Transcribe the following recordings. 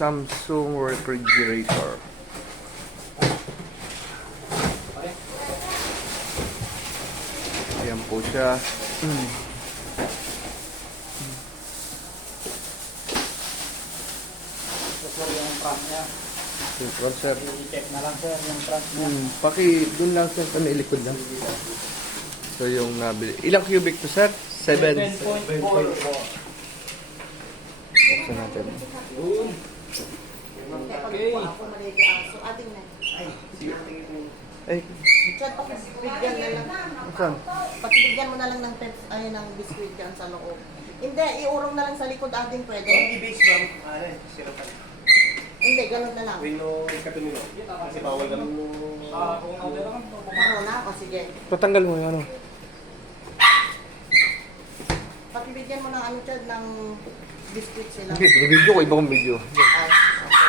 Samsung refrigerator. Ayan po siya. Yung front niya. Yung front, sir. I-check na lang sir yung front niya. Paki, dun lang sir, kami ilikod lang. So yung nabili. Ilang cubic to sir? 7. 7.4. Buksan natin. Okay. So, ating na. Ay, Chad, pakibigyan na lang. saan? Pakibigyan mo na lang ng peps, ay, ng biskuit dyan sa loob. Hindi, iurong na lang sa likod ating pwede. I-base ba? Sirapan. Hindi, ganun na lang. Wino, katumino. Kasi bawal kami Kung ano lang. Paro na ako, sige. Patanggal mo yung ano. Pakibigyan mo ng ano, Chad, ng biskuit sila. Hindi, video ko, ibang video. Ay,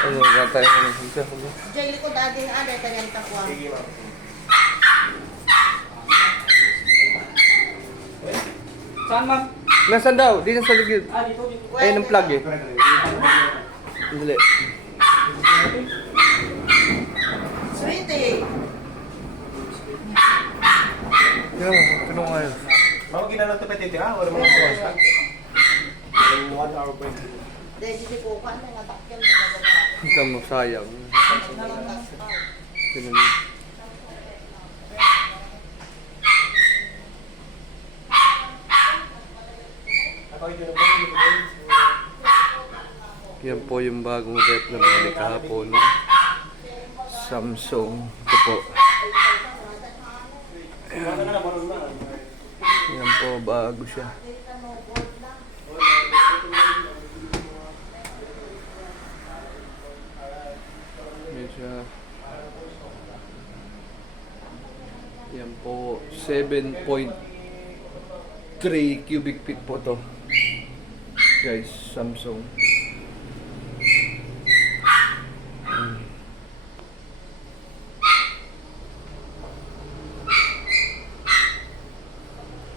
Ano, gata yung ano. Diyan, likod ating aday, kanyang takwa. sige ma'am. Saan ma'am? Nasaan daw? Di na sa ligid. Dito. Ayun ang plug eh. Dali. Sweetie! Tignan mo, tinong ayos. Mama, ginanong ito petete ha? Wala mga buwas ha? 1 hour break. Dahil hindi ko ka na, natakyan mo na gano'n. Tignan mo, sayang. Tignan mo. Ako ito na ba? Yan po yung bagong rep na binili kahapon. Samsung. Ito po. Wala na, baron na. Yan po, bago siya. Yan siya. Yan po, 7.3 cubic feet po to. Guys, Samsung.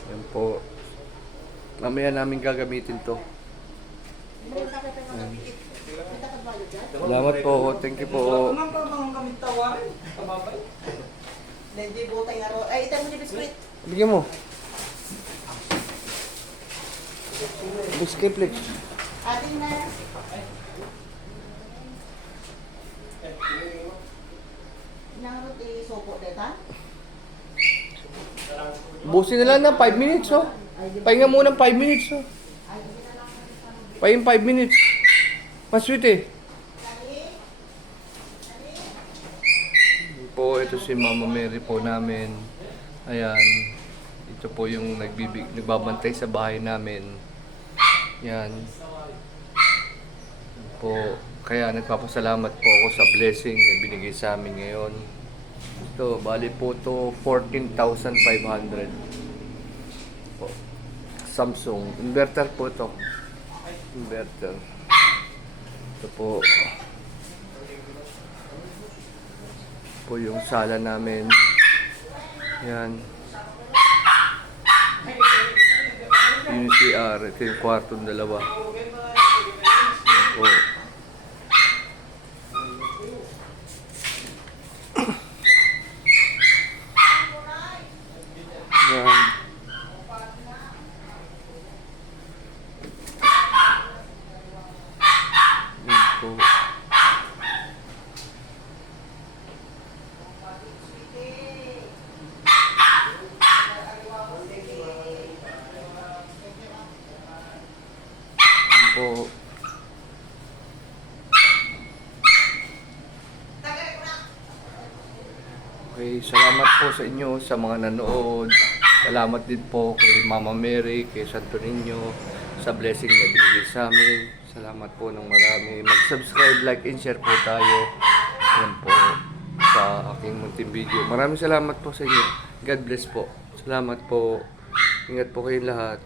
Yan po. Mamaya namin gagamitin to. Salamat po. Thank you po. Ma'am, pa bang kami tawarin? Pababay. Hindi, butay na ro. Ay, ito mo yung biskuit. Bigyan mo. Biscuit please. Ating na. Nangarot i-sopo deta. Busin na lang na 5 minutes oh. Pahinga muna 5 minutes oh. Pahinga 5 minutes. Masweet eh. Po, ito si Mama Mary po namin. Ayan. Ito po yung nagbabantay sa bahay namin. Yan. Po, kaya nagpapasalamat po ako sa blessing na binigay sa amin ngayon. Ito, bali po to 14,500 po. Samsung. Inverter po ito. Inverter. Ito po. Po yung sala namin. Yan. Yung CR. Ito yung kwartong dalawa. Yan po. Yan. Yan po. Po. Okay, salamat po sa inyo sa mga nanood. Salamat din po kay Mama Mary, kay Santo Niño sa blessing na binigay sa amin. Salamat po ng marami. Mag-subscribe, like, and share po tayo. Yan po sa aking munting video. Maraming salamat po sa inyo. God bless po. Salamat po. Ingat po kayong lahat.